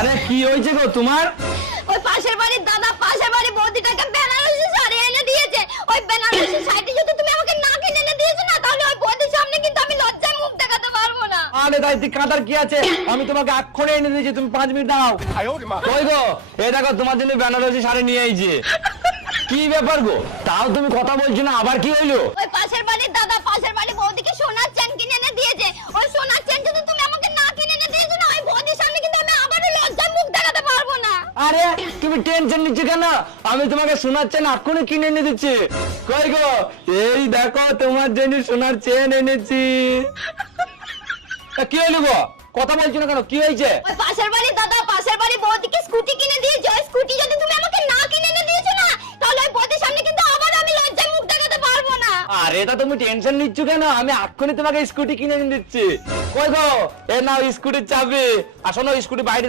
আরে কি হয়েছে গো তোমার? ওই পাশের বাড়ির দাদা পাশের বাড়ির বৌদিটাকে বেনারসি শাড়ি এনে দিয়েছে। ওই বেনারসি শাড়িটি যদি তুমি আমাকে না কিনে এনে দিয়েছো না, তাহলে ওই বৌদির সামনে কিন্তু আমি লজ্জায় মুখ দেখাতে পারবো না। আরে দাইতি কাঁদার কি আছে, আমি তোমাকে এক্ষুনি এনে দিয়েছি, তুমি 5 মিনিট দাঁড়াও। কই গো, এই দেখো তোমার জন্য বেনারসি শাড়ি নিয়ে আইছি। কি ব্যাপার গো, তাও তুমি কথা বলছো না, আবার কি হইলো? ওই পাশের বাড়ির দাদা পাশের বাড়ির বৌদিকে সোনার চেন কিনে এনে দিয়েছে। ওই সোনার চেন যদি তুমি আমাকে না কিনে এনে দিয়েছো না, ওই বৌদির সামনে কিন্তু আমি আবারও লজ্জায় মুখ দেখাতে পারবো না। আরে তুমি টেনশন নিচ্ছ কেন, আমি তোমাকে সোনার চেন এক্ষুনি কিনে এনে দিচ্ছি। কই গো, এই দেখো তোমার জন্য সোনার চেন এনেছি। কি হইলো গো, কথা বলছো না কেন, কি হয়েছে? ওই পাশের বাড়ির দাদা পাশের বাড়ির বৌদিকে স্কুটি কিনে দিয়েছে। ওই স্কুটি যদি তুমি আমাকে না কিনে এনে দিয়েছো না, তাহলে ওই বৌদির সামনে কিন্তু আবার আমি লজ্জায় মুখ দেখাতে পারবো না। আরে এটা তুমি টেনশন নিচ্ছ কেন, আমি এক্ষুনি তোমাকে স্কুটি কিনে এনে দিচ্ছি। কই গো, এ নাও স্কুটির চাবি, আসো না স্কুটি বাইরে